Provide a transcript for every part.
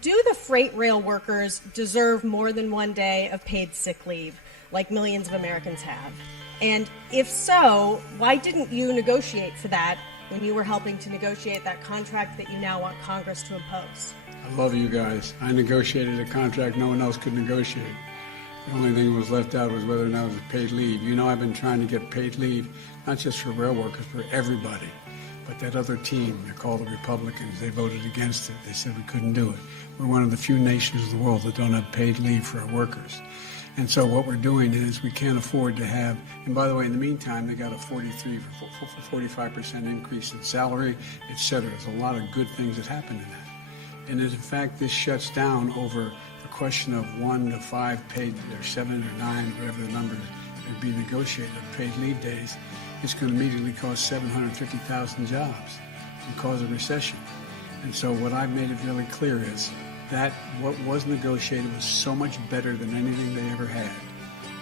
Do the freight rail workers deserve more than 1 day of paid sick leave, like millions of Americans have? And if so, why didn't you negotiate for that when you were helping to negotiate that contract that you now want Congress to impose? I love you guys. I negotiated a contract no one else could negotiate. The only thing that was left out was whether or not it was paid leave. You know, I've been trying to get paid leave, not just for rail workers, for everybody. But that other team, they're called the Republicans, they voted against it. They said we couldn't do it. We're one of the few nations in the world that don't have paid leave for our workers. And so what we're doing is we can't afford to have, and by the way, in the meantime, they got a 45% increase in salary, et cetera. There's a lot of good things that happen in that. And in fact, this shuts down over the question of 1 to 5 paid, or 7 or 9, whatever the number would be negotiated, paid leave days. It's going to immediately cost 750,000 jobs and cause a recession. And so what I've made it really clear is that what was negotiated was so much better than anything they ever had,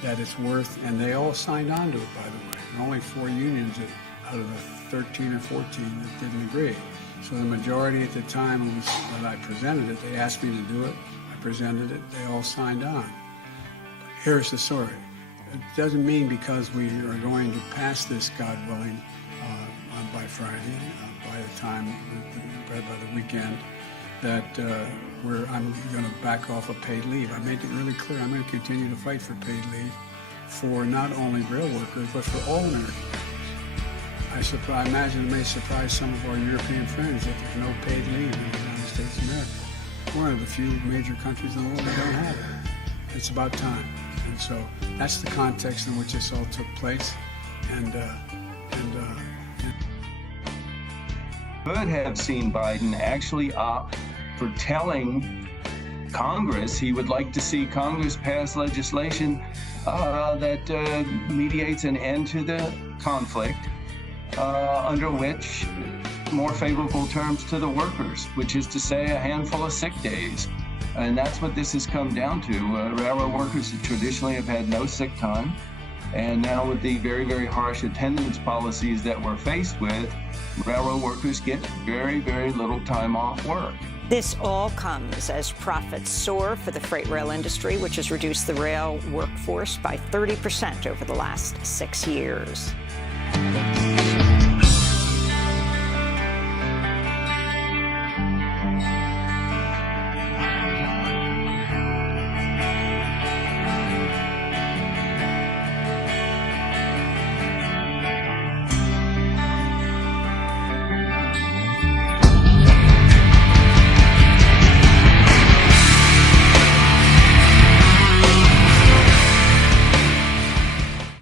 that it's worth, and they all signed on to it, by the way. There are only 4 unions out of the 13 or 14 that didn't agree. So the majority at the time that I presented it, they asked me to do it, I presented it, they all signed on. Here's the story. It doesn't mean because we are going to pass this, God willing, by Friday, by the time, by the weekend, that I'm going to back off of paid leave. I made it really clear I'm going to continue to fight for paid leave for not only rail workers, but for all American workers. I imagine it may surprise some of our European friends that there's no paid leave in the United States of America. We're one of the few major countries in the world that don't have it. It's about time. And so that's the context in which this all took place. Could have seen Biden actually opt for telling Congress he would like to see Congress pass legislation that mediates an end to the conflict, under which more favorable terms to the workers, which is to say a handful of sick days. And that's what this has come down to. Railroad workers traditionally have had no sick time. And now with the very, very harsh attendance policies that we're faced with, railroad workers get very, very little time off work. This all comes as profits soar for the freight rail industry, which has reduced the rail workforce by 30% over the last 6 years.